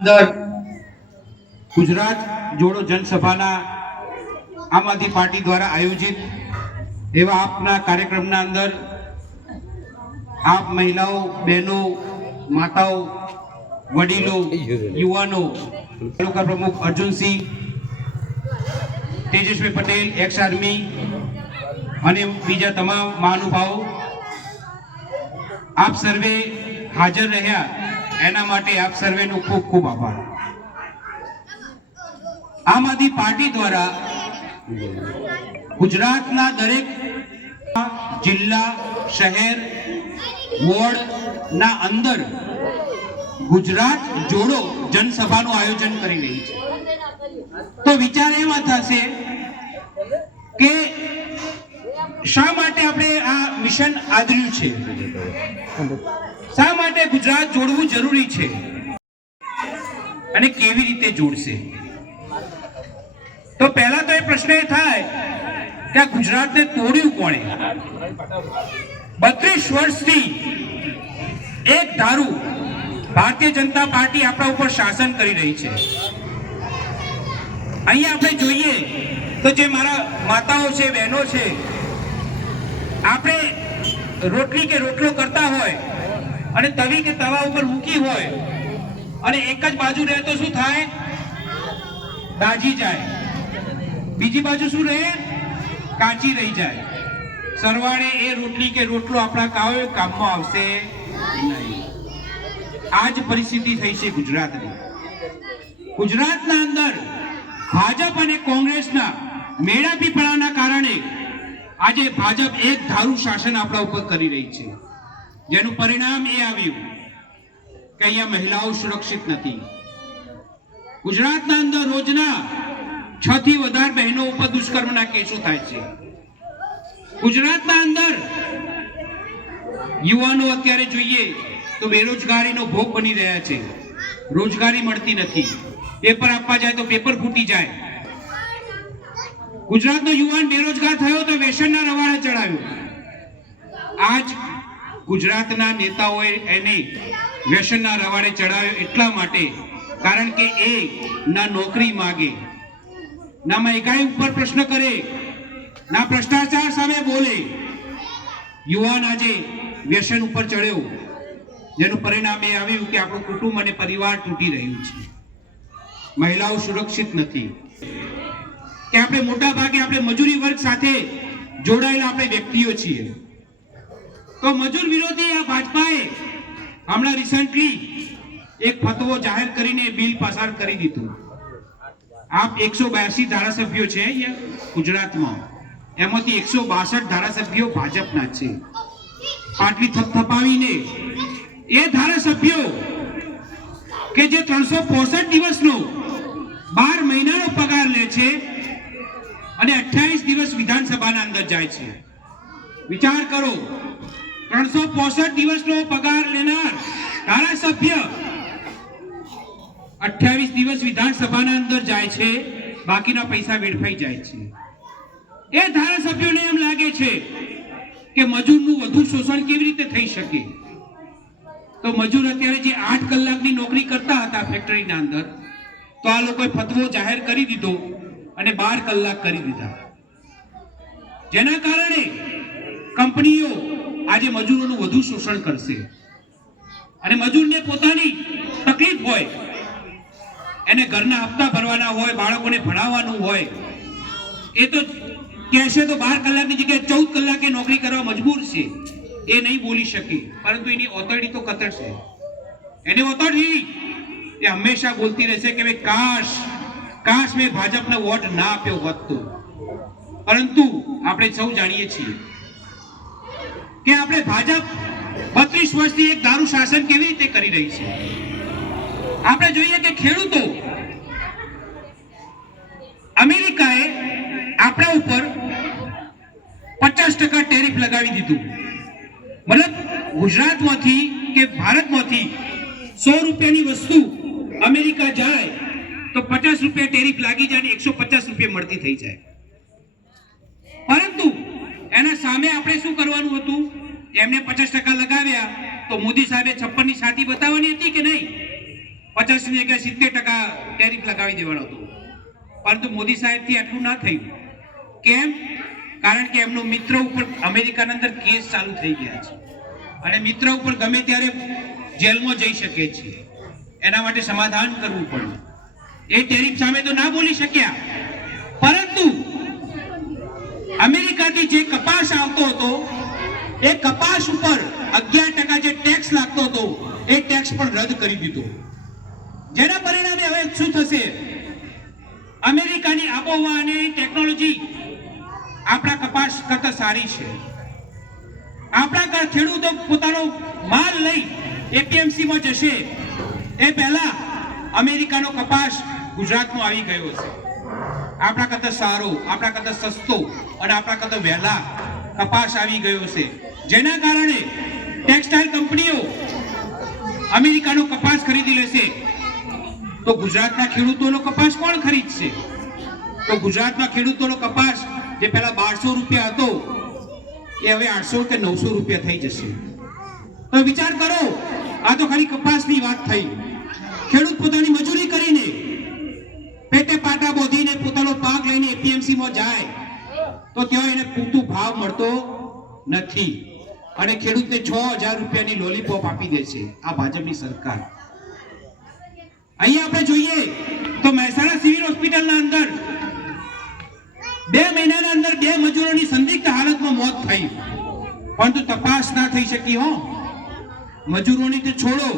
અંદર ગુજરાત જોડો જનસભાના આમ આદમી પાર્ટી દ્વારા આયોજિત એવા આપના કાર્યક્રમના અંદર આપ મહિલાઓ, બહેનો, માતાઓ, વડીલો, યુવાનો, તાલુકા પ્રમુખ અર્જુનસિંહ, તેજસ્વી પટેલ, એક્સ આર્મી અને બીજા તમામ મહાનુભાવો આપ સર્વે હાજર રહ્યા એના માટે આપ સર્વેનો ખૂબ ખૂબ આભાર। આમ આદમી પાર્ટી દ્વારા ગુજરાતના દરેક જિલ્લા, શહેર, વોર્ડના અંદર ગુજરાત જોડો જનસભાનું આયોજન કરી રહી છે। તો વિચાર એમાં થશે કે શા માટે આપણે આ મિશન આદર્યું છે, શા માટે ગુજરાત જોડવું જરૂરી છે અને કેવી રીતે જોડશે। તો પહેલા તો એ પ્રશ્ન એ થાય કે આ ગુજરાતને તોડ્યું કોણે? 32 વર્ષથી એક ધારું ભારતીય જનતા પાર્ટી આપણા ઉપર શાસન કરી રહી છે। અહીંયા આપણે જોઈએ તો જે મારા માતાઓ છે, બહેનો છે, આપણે રોટલી કે રોટલો કરતા હોય અને તવી કે તવા ઉપર મૂકી હોય અને એક જ બાજુ રહે તો શું થાય? દાજી જાય। બીજી બાજુ શું રહે? કાચી રહી જાય। સરવાળે એ રોટલી કે રોટલો આપણા કામમાં આવશે નહીં। આ જ પરિસ્થિતિ થઈ છે ગુજરાતની। ગુજરાતના અંદર ભાજપ અને કોંગ્રેસના મેળાપીપળાના કારણે આજે ભાજપ એક ધારું શાસન આપણા ઉપર કરી રહી છે, જેનું પરિણામ એ આવ્યું કે અહીંયા મહિલાઓ સુરક્ષિત નથી। ગુજરાતના અંદર રોજના 6 થી વધારે બહેનો ઉપર દુષ્કર્મના કેસો થાય છે। ગુજરાતના અંદર યુવાનો અત્યારે જોઈએ તો બેરોજગારીનો ભોગ બની રહ્યા છે। રોજગારી મળતી નથી, પેપર આપવા જાય તો પેપર ફૂટી જાય। ગુજરાતનો યુવાન બેરોજગાર થયો તો વ્યસનના રવાડે ચડાવ્યો। આજ ગુજરાતના નેતાઓએ એને વ્યસનના રવાડે ચડાવ્યો એટલા માટે કારણ કે એ ના નોકરી માગે, ના મહેંગાઈ ઉપર પ્રશ્ન કરે, ના ભ્રષ્ટાચાર સામે બોલે। યુવાન આજે વ્યસન ઉપર ચડ્યો, જેનું પરિણામ એ આવ્યું કે આપણું કુટુંબ અને પરિવાર તૂટી રહ્યું છે। મહિલાઓ સુરક્ષિત નથી કે આપણે મોટા ભાગે આપણે મજૂરી વર્ગ સાથે જોડાયેલા આપણે વ્યક્તિઓ છીએ। તો મજૂર વિરોધી આ ભાજપાએ હમણાં રિસન્ટલી એક ફતવો જાહેર કરીને બિલ પસાર કરી દીધું। આપ 182 ધારાસભ્યો છે અહીંયા ગુજરાતમાં, એમાંથી 162 ધારાસભ્યો ભાજપના છે। પાટલી થપથપાવીને એ ધારાસભ્યો કે જે 365 દિવસનો 12 મહિનાનો પગાર લે છે અને 28 દિવસ વિધાનસભાના અંદર જાય છે। વિચાર કરો, 365 દિવસનો પગાર લેનાર ધારાસભ્ય 28 દિવસ વિધાનસભાના અંદર જાય છે, બાકીના પૈસા વેડફાઈ જાય છે। એ ધારાસભ્યોને એમ લાગે છે કે મજૂરનું વધુ શોષણ કેવી રીતે થઈ શકે? તો મજૂર અત્યારે જે 8 કલાકની નોકરી કરતા હતા ફેક્ટરીના અંદર, તો આ લોકોએ ફતવો જાહેર કરી દીધો અને 12 કલાક કરી દીધા, જેના કારણે કંપનીઓ આજે મજૂરોનું વધુ શોષણ કરશે અને મજૂરને પોતાની તકલીફ હોય, એને ઘરના હપ્તા ભરવાના હોય, બાળકોને ભણાવવાનું હોય, એ તો કહેશે તો 12 કલાકની જગ્યાએ 14 કલાકે નોકરી કરવા મજબૂર છે। એ નહીં બોલી શકે, પરંતુ એની ઓથોરિટી તો કતરશે। એની ઓથોરિટી એ હંમેશા બોલતી રહેશે કે ભાઈ કાશ મેં ભાજપને વોટ ના આપ્યો હોત તો। પરંતુ આપણે સૌ જાણીએ છીએ કે આપણે ભાજપ 32 વર્ષથી એક ધારું શાસન કેવી રીતે કરી રહી છે। આપણે જોઈએ કે ખેડૂતો, અમેરિકાએ આપણા ઉપર 50% ટેરિફ લગાવી દીધું। મતલબ ગુજરાતમાંથી કે ભારતમાંથી 100 રૂપિયાની વસ્તુ અમેરિકા જાય તો 50 રૂપિયા ટેરિફ લાગી જાય અને 150 રૂપિયા મળતી થઈ જાય। પરંતુ એના સામે આપણે શું કરવાનું હતું? એમને 50% લગાવ્યા તો મોદી સાહેબે 56 ની છાતી બતાવવાની હતી કે નહીં? 50 ની જગ્યાએ 70% ટેરિફ લગાવી દેવાનો હતો, પરંતુ મોદી સાહેબથી આટલું ના થયું. કેમ? કારણ કે એમનો મિત્ર ઉપર અમેરિકાના અંદર કેસ ચાલુ થઈ ગયા છે અને મિત્ર ઉપર ગમે ત્યારે જેલમાં જઈ શકે છે. એના માટે સમાધાન કરવું પડ્યું. એ ટેરિફ સામે તો ના બોલી શક્યા, પરંતુ અમેરિકાથી જે કપાસ આવતો હતો એ કપાસ ઉપર 11% જે ટેક્સ લાગતો હતો એ ટેક્સ પણ રદ કરી દીધો. જેના પરિણામે હવે શું થશે? અમેરિકાની આબોહવા અને ટેકનોલોજી આપણા કપાસ કરતા સારી છે. આપણા ખેડૂતો પોતાનો માલ લઈ એપીએમસી માં જશે એ પહેલા અમેરિકાનો કપાસ ગુજરાતમાં આવી ગયો છે. આપણા કરતા સારો, આપણા કરતા સસ્તો અને આપણા કરતા વહેલા કપાસ આવી ગયો છે. જેના કારણે ટેક્સટાઇલ કંપનીઓ અમેરિકાનો કપાસ ખરીદી લેશે, તો ગુજરાતના ખેડૂતોનો કપાસ કોણ ખરીદશે? તો ગુજરાતના ખેડૂતોનો કપાસ જે પહેલા 1200 રૂપિયા હતો એ હવે 800 કે 900 રૂપિયા થઈ જશે. તો વિચાર કરો, આ તો ખાલી કપાસની વાત થઈ. ખેડૂત પોતાની મજૂરી કરીને પેટે પાટા બોધીને પોતાનો પાક લઈને એપીએમસી માં જાય તો ત્યાં એને પૂરતું ભાવ મળતો નથી અને ખેડૂતને 6000 રૂપિયાની લોલીપોપ આપી દે છે આ ભાજપની સરકાર. અહીંયા આપણે જોઈએ તો મહેસાણા સિવિલ હોસ્પિટલના અંદર 2 મહિનાના અંદર 2 મજૂરોની સંદિગ્ધ હાલતમાં મોત થઈ, પરંતુ તપાસ ના થઈ શકી. મજૂરોની તો છોડો,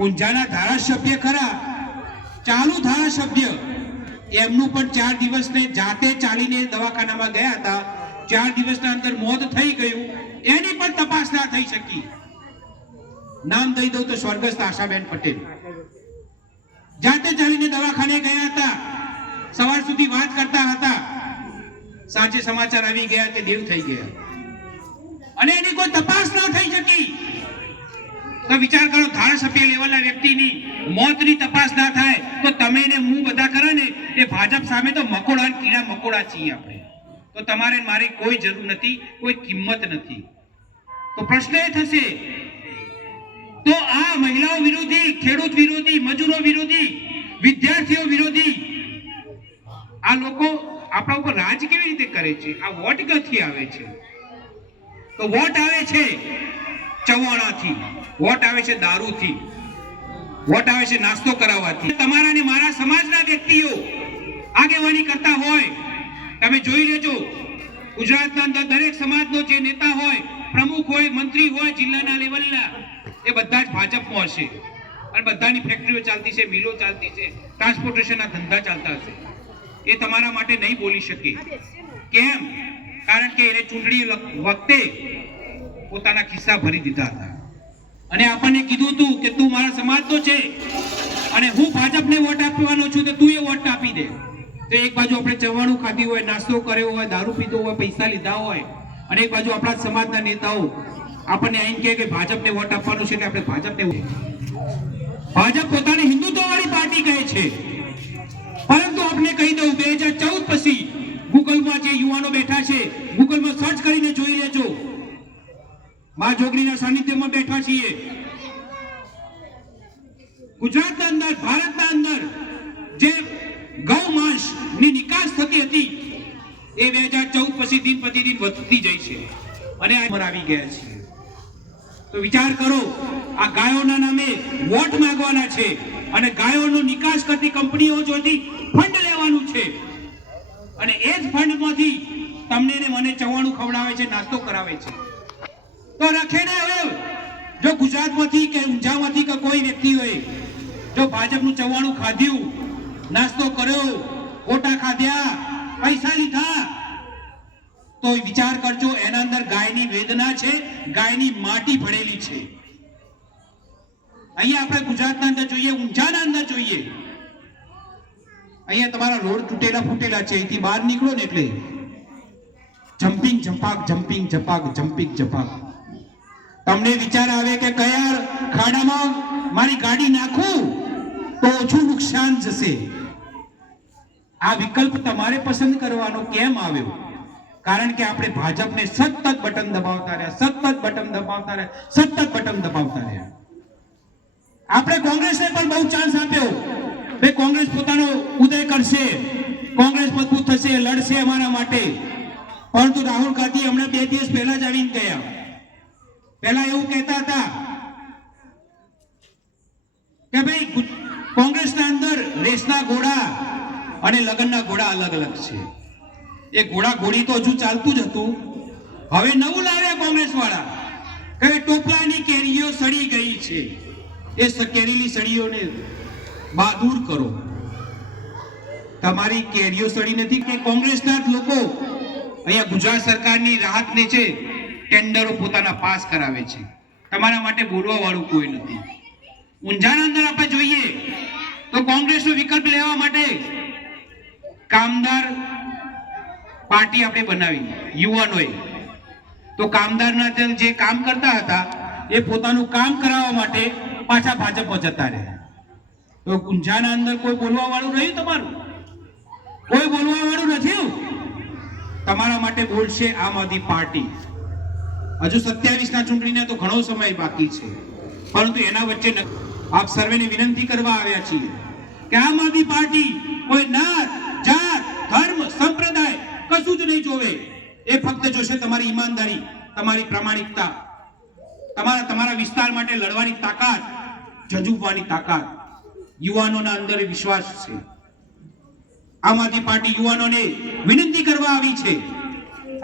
ઊંઝાના ધારાસભ્ય ખરા, ચાલુ ધારાસભ્ય, એમનું પણ 4 દિવસને જાતે ચાલીને દવાખાનામાં ગયા હતા. 4 દિવસના અંદર મોત થઈ ગયું, એની પણ તપાસ ના થઈ શકી. નામ દઈ દઉં તો સ્વર્ગસ્થ આશાબેન પટેલ જાતે ચાલીને દવાખાને ગયા હતા, સવાર સુધી વાત કરતા હતા, સાંજે સમાચાર આવી ગયા કે દેવ થઈ ગયા અને એની કોઈ તપાસ ના થઈ શકી. તો વિચાર કરો, ધારાસભ્ય લેવલના વ્યક્તિની મોતની તપાસ ના થાય તો તમે ને હું બધા કરે ને એ ભાજપ સામે તો મકોડા કીડા મકોડા છીએ આપણે. તો તમારે મારી કોઈ જરૂર નથી, કોઈ કિંમત નથી. તો પ્રશ્ન એ થશે, તો આ મહિલાઓ વિરોધી, ખેડૂત વિરોધી, મજૂરો વિરોધી, વિદ્યાર્થીઓ વિરોધી આ લોકો આપણા ઉપર રાજ કેવી રીતે કરે છે? આ વોટ ક્યાંથી આવે છે? તો વોટ આવે છે ચવાણાથી, વોટ આવે છે દારૂથી, વોટ આવે છે નાસ્તો કરાવવાથી. તમારા ને મારા સમાજના વ્યક્તિઓ આગેવાની કરતા હોય, તમે જોઈ લેજો, ગુજરાતના અંદર દરેક સમાજનો જે નેતા હોય, પ્રમુખ હોય, મંત્રી હોય, જિલ્લાના લેવલના, એ બધા જ ભાજપમાં હશે અને બધાની ફેક્ટરીઓ ચાલતી છે, મિલો ચાલતી છે, ટ્રાન્સપોર્ટેશનના ધંધા ચાલતા હશે. એ તમારા માટે નહીં બોલી શકે. કેમ? કારણ કે એને ચૂંટણી વખતે પોતાના ખિસ્સા ભરી દીધા હતા અને આપણને કીધું હતું કે તું મારા સમાજનો છે અને હું ભાજપને વોટ આપવાનો છું, તો તું એ વોટ આપી દે. તો એક બાજુ આપણે ચવાણું ખાધી હોય, નાસ્તો કર્યો હોય, દારૂ પીધો હોય, પૈસા લીધા હોય, અને એક બાજુ આપણા સમાજના નેતાઓ આપણને એમ કહે કે ભાજપને વોટ આપવાનું છે એટલે આપણે ભાજપને. ભાજપ પોતાને હિન્દુત્વવાળી પાર્ટી કહે છે, પરંતુ આપણે કહી દઉં 2014 પછી ગૂગલમાં જે યુવાનો બેઠા છે, ગૂગલમાં સર્ચ કરીને જોઈ લેજો. માં જોગણીના સાનિધ્યમાં બેઠા છીએ. ગુજરાતના અંદર, ભારતના અંદર જે ગૌ માંસ ની નિકાસ થતી હતી એ 2014 પછી દિન પ્રતિદિન વધતી જાય છે અને આવી ગયા છે. તો વિચાર કરો, આ ગાયોના નામે વોટ માંગવાના છે અને ગાયોનો નિકાસ કરતી કંપનીઓ જોઈતી ફંડ લેવાનું છે અને એ જ ફંડમાંથી તમને ને મને ચવાણું ખવડાવે છે, નાસ્તો કરાવે છે. તો રખેને હવે જો ગુજરાતમાંથી કે ઊંઝામાંથી કે કોઈ વ્યક્તિ હોય જો ભાજપનું ચવાણું ખાધ્યું, નાસ્તો કર્યો, ખોટા ખાધ્યા, પૈસા લીધા, તો વિચાર કરજો, એના અંદર ગાયની વેદના છે, ગાયની માટી ભળેલી છે. અહીંયા આપણે ગુજરાતના અંદર જોઈએ, ઊંઝાના અંદર જોઈએ, અહીંયા તમારા રોડ તૂટેલા ફૂટેલા છે, અહીંથી બહાર નીકળો ને એટલે જમ્પિંગ ઝપાક, જમ્પિંગ ઝપાક, જમ્પિંગ ઝપાક. તમને વિચાર આવે કે કયા ખાડામાં મારી ગાડી નાખું તો ઓછું નુકસાન જશે. આ વિકલ્પ તમારે પસંદ કરવાનો કેમ આવ્યો? કારણ કે આપણે ભાજપને સતત બટન દબાવતા રહ્યા, સતત બટન દબાવતા રહ્યા, સતત બટન દબાવતા રહ્યા. આપણે કોંગ્રેસને પણ બહુ ચાન્સ આપ્યો કે કોંગ્રેસ પોતાનો ઉદય કરશે, કોંગ્રેસ મજબૂત થશે, લડશે અમારા માટે. પરંતુ રાહુલ ગાંધી હમણાં 2 દિવસ પહેલા જ આવીને ગયા. પહેલા એવું કહેતા હતા કે ભાઈ કોંગ્રેસના અંદર રેસના ઘોડા અને લગ્નના ઘોડા અલગ અલગ છે. એ ઘોડા ઘોડી તો હજુ ચાલતું જ હતું. હવે નવું લાવ્યા કોંગ્રેસ વાળા કે ટોપલાની કેરીઓ સડી ગઈ છે, એ કેરીની સડીઓને દૂર કરો. તમારી કેરીઓ સડી નથી કે કોંગ્રેસના લોકો અહીંયા ગુજરાત સરકારની રાહત લે છે, ટેન્ડરો પોતાના પાસ કરાવે છે. તમારા માટે બોલવા વાળું કોઈ નથી. ઊંઝાના અંદર આપણે જોઈએ તો કોંગ્રેસનો વિકલ્પ લેવા માટે કામદાર પાર્ટી આપણે બનાવી યુવાનોએ. તો કામદારના જે કામ કરતા હતા એ પોતાનું કામ કરાવવા માટે પાછા ભાજપમાં જતા રહ્યા. તો ઊંઝાના અંદર કોઈ બોલવા વાળું રહ્યું? તમારું કોઈ બોલવા વાળું નથી. તમારા માટે બોલશે આમ આદમી પાર્ટી. હજુ 27 ચૂંટણીને તો ઘણો સમય બાકી છે, પરંતુ એના વચ્ચે આપ સર્વેને વિનંતી કરવા આવ્યા છીએ કે આમ આદમી પાર્ટી કોઈ નાત, જાત, ધર્મ, સંપ્રદાય કશું જ નહીં જોવે. એ ફક્ત જોશે તમારી ઈમાનદારી, તમારી પ્રામાણિકતા, તમારા વિસ્તાર માટે લડવાની તાકાત, જજુમવાની તાકાત. યુવાનોના અંદર વિશ્વાસ છે. આમ આદમી પાર્ટી યુવાનોને વિનંતી કરવા આવી છે,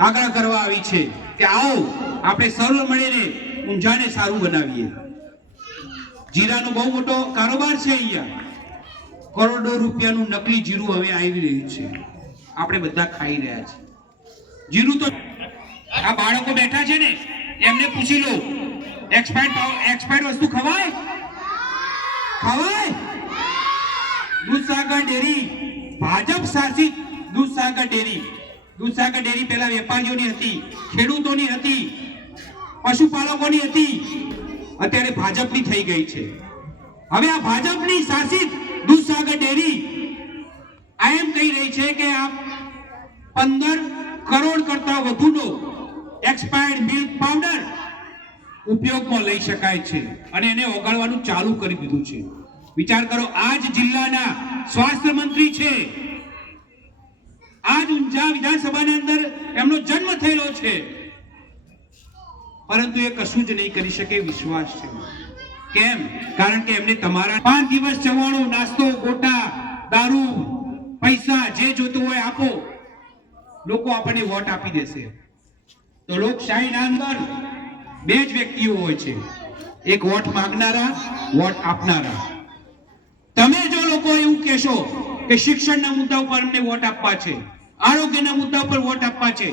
આગ્રહ કરવા આવી છે કે આવો આપણે સર્વ મળીને ઊંઝાને સારું બનાવીએ. જીરાનો બહુ મોટો કારોબાર છે અહીંયા. કરોડો રૂપિયાનું નકલી જીરું હવે આવી રહ્યું છે, આપણે બધા ખાઈ રહ્યા છીએ. જીરું તો આ બાળકો બેઠા છે ને એમને પૂછી લો, એક્સપાયર્ડ વસ્તુ ખવાય? ખવાય? દૂધસાગર ડેરી ભાજપ શાસિત દૂધસાગર ડેરી પહેલા વેપારીઓની હતી, ખેડૂતોની હતી, પશુપાલકોની હતી, અત્યારે ભાજપની થઈ ગઈ છે. હવે આ ભાજપની શાસિત દૂધસાગર ડેરી આ એમ કહી રહી છે કે આ 15 કરોડ કરતા વધુનો એક્સપાયર્ડ મિલ્ક પાવડર ઉપયોગમાં લઈ શકાય છે અને એને ઓગાળવાનું ચાલુ કરી દીધું છે. વિચાર કરો, આ જ જિલ્લાના સ્વાસ્થ્ય મંત્રી છે, આજ ઊંઝા વિધાનસભાની અંદર એમનો જન્મ થયેલો છે, પરંતુ એ કશું જ નહીં કરી શકે. વિશ્વાસ છે. કેમ? કારણ કે એમને તમારા 5 દિવસ જવાનો નાસ્તો, ગોટા, દારૂ, પૈસા જે જોતું હોય આપો, લોકો આપણને વોટ આપી દેશે. તો લોકશાહીના અંદર 2 જ વ્યક્તિઓ હોય છે, એક વોટ માંગનારા, વોટ આપનારા. તમે જો લોકો એવું કહેશો કે શિક્ષણના મુદ્દા ઉપર અમને વોટ આપવા છે, આરોગ્યના મુદ્દા ઉપર વોટ આપવા છે,